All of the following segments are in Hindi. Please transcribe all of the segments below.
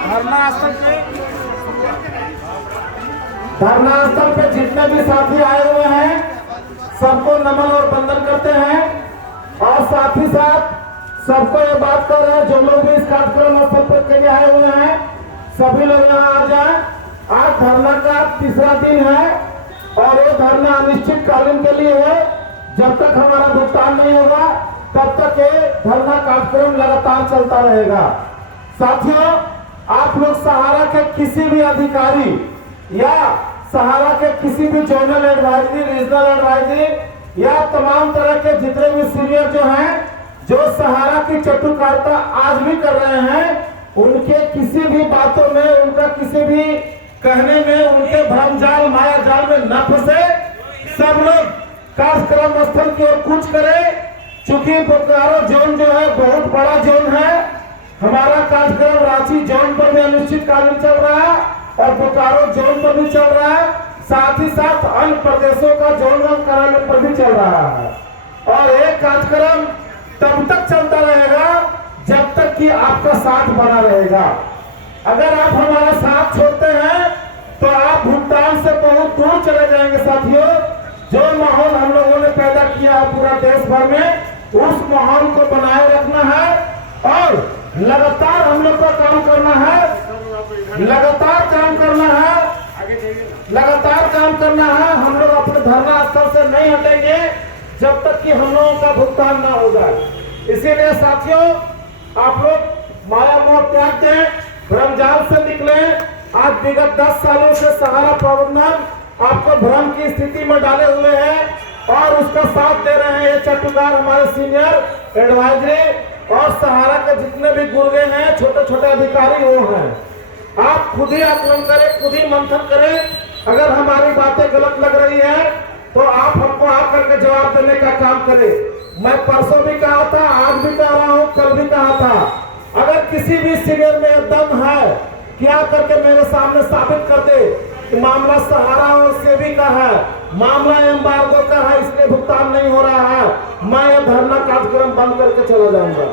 धरना स्थल पे जितने भी साथी आए हुए हैं सबको नमन और वंदन करते हैं और साथ ही साथ सबको ये बात कर रहे हैं जो लोग भी इस कार्यक्रम स्थल पर के लिए आए हुए हैं सभी लोग यहाँ आ जाएं। आज धरना का तीसरा दिन है और ये धरना अनिश्चितकालीन के लिए है। जब तक हमारा भुगतान नहीं होगा तब तक ये धरना कार्यक्रम लगातार चलता रहेगा। साथियों, आप लोग सहारा के किसी भी अधिकारी या सहारा के किसी भी जोनल एडवाइजरी, रीजनल एडवाइजरी या तमाम तरह के जितने भी सीनियर जो हैं जो सहारा की चटुकारिता आज भी कर रहे हैं, उनके किसी भी बातों में, उनका किसी भी कहने में, उनके भ्रमजाल माया जाल में न फंसे। सब लोग कार्यक्रम स्थल की ओर कूच करें। चूंकि बोकारो जोन जो है बहुत बड़ा जोन है, हमारा कार्यक्रम रांची जोन पर भी अनिश्चितकालीन चल रहा है और बोकारो जोन पर भी चल रहा है, साथ ही साथ अन्य प्रदेशों का जोन कराने पर भी चल रहा है। और एक कार्यक्रम तब तक चलता रहेगा जब तक कि आपका साथ बना रहेगा। अगर आप हमारा साथ छोड़ते हैं तो आप भुगतान से बहुत दूर चले जाएंगे। साथियों, जो माहौल हम लोगों ने पैदा किया है पूरा देश भर में, उस माहौल को बनाए रखना है और लगातार हम लोग का काम करना है, लगातार काम करना है, लगातार काम करना है। हम लोग अपने धरना स्थल से नहीं हटेंगे जब तक कि हम लोगों का भुगतान ना हो जाए। इसीलिए साथियों, आप लोग माया मोह त्याग दें, भ्रमजाल से निकले। आज विगत 10 सालों से सहारा प्रबंधन आपको भ्रम की स्थिति में डाले हुए हैं और उसका साथ दे रहे हैं ये चटुकार हमारे सीनियर एडवाइजरी और सहारा के जितने भी गुर्गे हैं, छोटे छोटे अधिकारी वो हैं। आप खुद ही आकलन करें, खुद ही मंथन करें। अगर हमारी बातें गलत लग रही है तो आप हमको आकर के जवाब देने का काम करें। मैं परसों भी कहा था, आज भी कह रहा हूँ, कल भी कहा था, अगर किसी भी सीनियर में दम है क्या करके मेरे सामने साबित कर दे कि मामला सहारा और सेबी का है, मामला एम्बार्गो का है, इसलिए भुगतान नहीं हो रहा है, मैं यह धरना कार्यक्रम बंद करके चला जाऊंगा।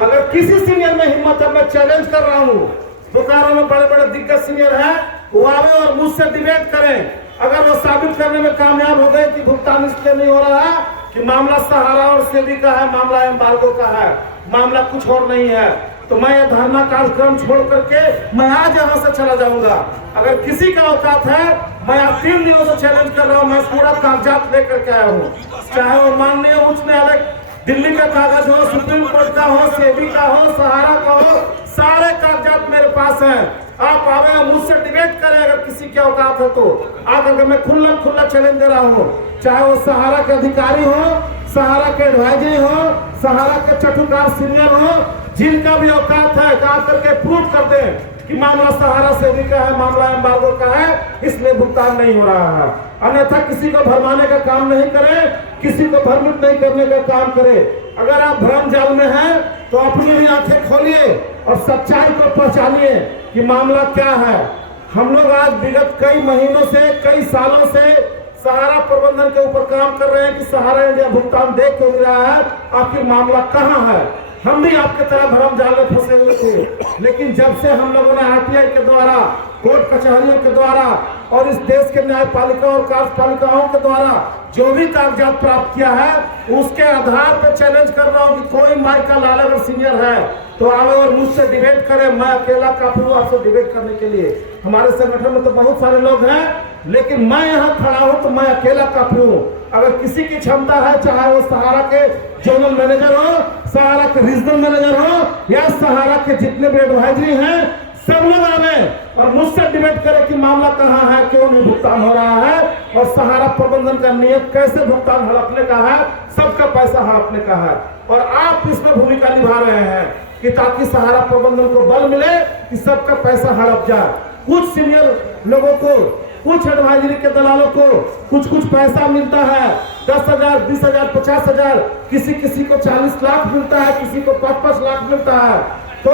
अगर किसी सीनियर में हिम्मत है, मैं चैलेंज कर रहा हूँ, बोकारो में बड़े बड़े दिग्गज सीनियर हैं, वो आवे और मुझसे डिबेट करें। अगर वो साबित करने में कामयाब हो गए कि भुगतान इसलिए नहीं हो रहा है कि मामला सहारा और सेबी का है, मामला एम्बार्गो का है, मामला कुछ और नहीं है, तो मैं ये धरना कार्यक्रम छोड़ करके मैं आज यहाँ से चला जाऊंगा। अगर किसी का औकात है, मैं आज 3 दिनों से चैलेंज कर रहा हूँ, मैं पूरा कागजात लेकर के आया हूँ, चाहे वो माननीय उच्च न्यायालय दिल्ली का कागज हो, सुप्रीम कोर्ट का हो, सेबी का हो, सहारा का हो, सारे कागजात मेरे पास हैं। आप आवे और मुझसे डिबेट करें अगर किसी की औकात है तो। आकर के मैं खुला चैलेंज दे रहा हूँ, चाहे वो सहारा के अधिकारी हो, सहारा के एडवाइजरी हो, सहारा के चटुकार सीनियर हो, जिनका भी औकात है आकर के प्रूव कर दे कि मामला सहारा सेबी का है, मामला एम्बार्गो का है, इसलिए भुगतान नहीं हो रहा है। अन्यथा किसी को भरमाने का काम नहीं करें, किसी को भ्रमित नहीं करने का काम करें। अगर आप भ्रम जाल में हैं तो अपनी भी आंखें खोलिए और सच्चाई को पहचानिए कि मामला क्या है। हम लोग आज विगत कई महीनों से, कई सालों से सहारा प्रबंधन के ऊपर काम कर रहे हैं कि सहारा इंडिया भुगतान दे क्यों नहीं रहा है, आखिर मामला कहाँ है। हम भी आपके तरह भरम जाल में फंसे हुए थे, लेकिन जब से हम लोगों ने आरटीआई के द्वारा, कोर्ट कचहरियों के द्वारा और इस देश के न्यायपालिका और कार्यपालिकाओं के द्वारा जो भी कागजात प्राप्त किया है, उसके आधार पर चैलेंज कर रहा हूँ कि कोई माई का लाल अगर सीनियर है तो आवे और मुझसे डिबेट करे। मैं अकेला काफी हूँ आपसे डिबेट करने के लिए। हमारे संगठन में तो बहुत सारे लोग हैं, लेकिन मैं यहाँ खड़ा हूँ तो मैं अकेला काफी हूँ। अगर किसी की क्षमता है, चाहे वो सहारा के जोनल मैनेजर हो, सहारा के रीजनल मैनेजर हो या सहारा के जितने भी एडवाइजरी हैं, सब लोग आवे और मुझसे डिबेट करें कि मामला कहाँ है, क्यों नहीं भुगतान हो रहा है और सहारा प्रबंधन का नियत कैसे भुगतान हड़पने का है, सबका पैसा हड़पने का है। और आप इसमें भूमिका निभा रहे हैं कि ताकि सहारा प्रबंधन को बल मिले कि सबका पैसा हड़प जाए। कुछ सीनियर लोगों को, कुछ एडवाइजरी के दलालों को कुछ पैसा मिलता है, 10,000, 20,000, 50,000, किसी को 40 लाख मिलता है, किसी को 5-5 लाख मिलता है। तो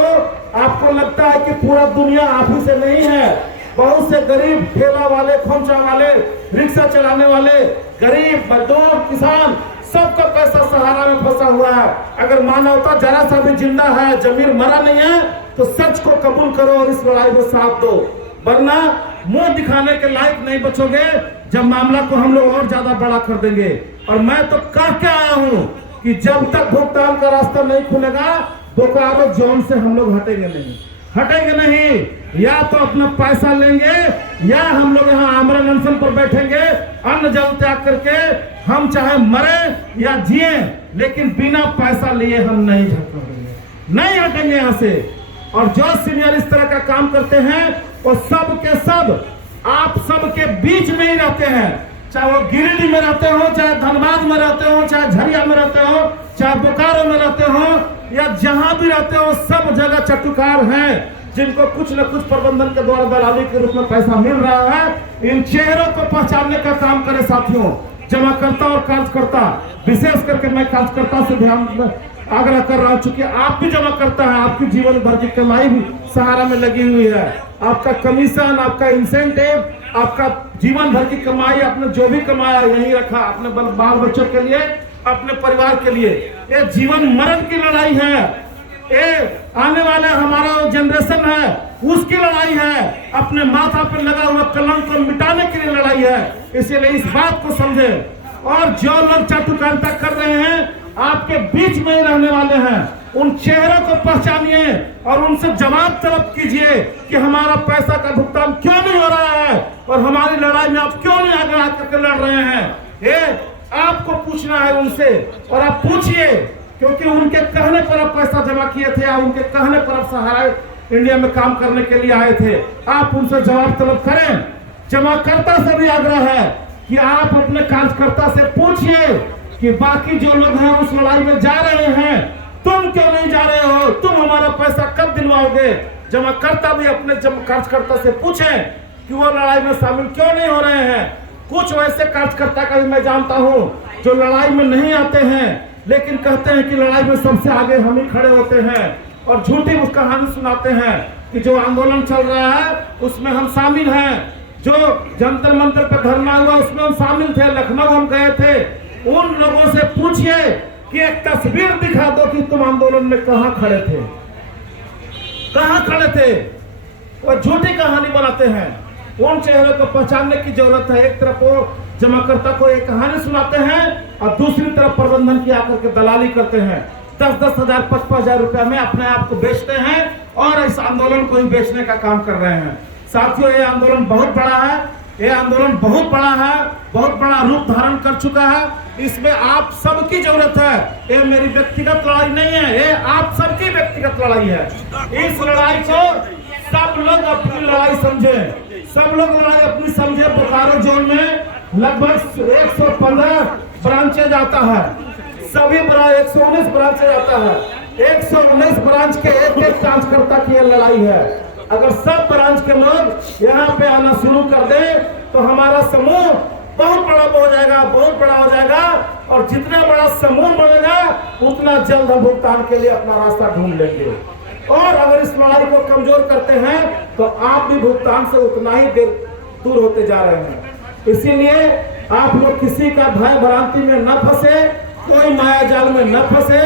आपको लगता है कि पूरा दुनिया आप ही से नहीं है। बहुत से गरीब ठेला वाले, खोमचा वाले, रिक्शा चलाने वाले, गरीब मजदूर, किसान, सबका पैसा सहारा में फंसा हुआ है। अगर मानवता जरा सा भी जिंदा है, जमीर मरा नहीं है, तो सच को कबूल करो और इस लड़ाई में साथ दो, वरना मुंह दिखाने के लायक नहीं बचोगे, जब मामला को हम लोग और ज्यादा बड़ा कर देंगे। और मैं तो कह के आया हूं कि जब तक भुगतान का रास्ता नहीं खुलेगा, बोकारो जोन से हम लोग हटेंगे नहीं। या तो अपना पैसा लेंगे, या हम लोग यहाँ आमरण अनशन पर बैठेंगे, अन्न जल त्याग करके। हम चाहे मरे या जिए, लेकिन बिना पैसा लिए हम नहीं हटेंगे यहाँ से। और जो सीनियर इस तरह का काम करते हैं, वो सब के सब आप सब के बीच में ही रहते हैं, चाहे वो गिरिडीह में रहते हो, चाहे धनबाद में रहते हो, चाहे झरिया में रहते हो, चाहे बोकारो में रहते हो, या जहां भी रहते हो, सब जगह चटुकार हैं जिनको कुछ न कुछ प्रबंधन के द्वारा दलाली के रूप में पैसा मिल रहा है। इन चेहरों को पहचानने का काम करें साथियों, जमाकर्ता और कार्यकर्ता। विशेष करके मैं कार्यकर्ता से ध्यान आग्रह कर रहा हूं, चूंकि आप भी जमा करता है, आपकी जीवन भर की कमाई भी सहारा में लगी हुई है। आपका कमीशन, आपका इंसेंटिव, आपका जीवन भर की कमाई, आपने जो भी कमाया यही रखा अपने बाल बच्चों के लिए, अपने परिवार के लिए। ये जीवन मरण की लड़ाई है, ये आने वाले हमारा जनरेशन है उसकी लड़ाई है, अपने माथा पर लगा हुआ कलंक को मिटाने के लिए लड़ाई है। इसीलिए इस बात को समझे, और जो लोग चाटुकारिता कर रहे हैं आपके बीच में ही रहने वाले हैं, उन चेहरों को पहचानिए और उनसे जवाब तलब कीजिए कि हमारा पैसा का भुगतान क्यों नहीं हो रहा है और हमारी लड़ाई में आप क्यों नहीं आगे आकर लड़ रहे हैं। ये आपको पूछना है उनसे, और आप पूछिए, क्योंकि उनके कहने पर आप पैसा जमा किए थे, या उनके कहने पर आप सहारा इंडिया में काम करने के लिए आए थे। आप उनसे जवाब तलब करें। जमाकर्ता से भी आग्रह है कि आप अपने कार्यकर्ता से पूछिए कि बाकी जो लोग हैं उस लड़ाई में जा रहे हैं, तुम क्यों नहीं जा रहे हो, तुम हमारा पैसा कब दिलवाओगे। जमाकर्ता भी अपने कार्यकर्ता से पूछें कि वो लड़ाई में शामिल क्यों नहीं हो रहे हैं। कुछ वैसे कार्यकर्ता का भी मैं जानता हूं जो लड़ाई में नहीं आते हैं, लेकिन कहते हैं कि लड़ाई में सबसे आगे हम ही खड़े होते हैं, और झूठी उस कहानी सुनाते हैं कि जो आंदोलन चल रहा है उसमें हम शामिल हैं, जो जंतर मंतर पर धरना हुआ उसमें हम शामिल थे, लखनऊ हम गए थे। उन लोगों से पूछिए कि एक तस्वीर दिखा दो कि तुम आंदोलन में कहां खड़े थे। वो झूठी कहानी बनाते हैं। उन चेहरों को पहचानने की जरूरत है। एक तरफ वो जमाकर्ता को एक कहानी सुनाते हैं और दूसरी तरफ प्रबंधन की आकर के दलाली करते हैं। 10-10 हजार 55,000 रुपया में अपने आप को बेचते हैं और इस आंदोलन को ही बेचने का काम कर रहे हैं। साथियों, ये आंदोलन बहुत बड़ा है, ये आंदोलन बहुत बड़ा है, बहुत बड़ा रूप धारण कर चुका है। इसमें आप सबकी जरूरत है। ये मेरी व्यक्तिगत लड़ाई नहीं है, ये आप सबकी व्यक्तिगत लड़ाई है। इस लड़ाई को सब लोग अपनी लड़ाई समझे, सब लोग लड़ाई अपनी समझे। बोकारो जोन में लगभग 115 ब्रांचेज आता है, सभी 119 ब्रांचेज आता है। 119 ब्रांच के एक कार्यकर्ता की लड़ाई है। अगर सब ब्रांच के लोग यहाँ पे आना शुरू कर दे तो हमारा समूह बहुत बड़ा हो जाएगा, बहुत बड़ा हो जाएगा। और जितना बड़ा समूह बनेगा उतना जल्द हम भुगतान के लिए अपना रास्ता ढूंढ लेंगे। और अगर इस लड़ाई को कमजोर करते हैं तो आप भी भुगतान से उतना ही दूर होते जा रहे हैं। इसीलिए आप लोग किसी का भय भ्रांति में न फंसे, कोई माया जाल में न फंसे,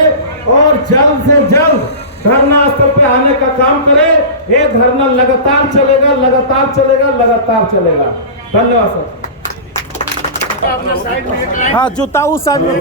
और जल्द से जल्द धरना स्थल पे आने का काम करें। ये धरना लगातार चलेगा, लगातार चलेगा, लगातार चलेगा। धन्यवाद सर। हाँ, जूता उस साइड में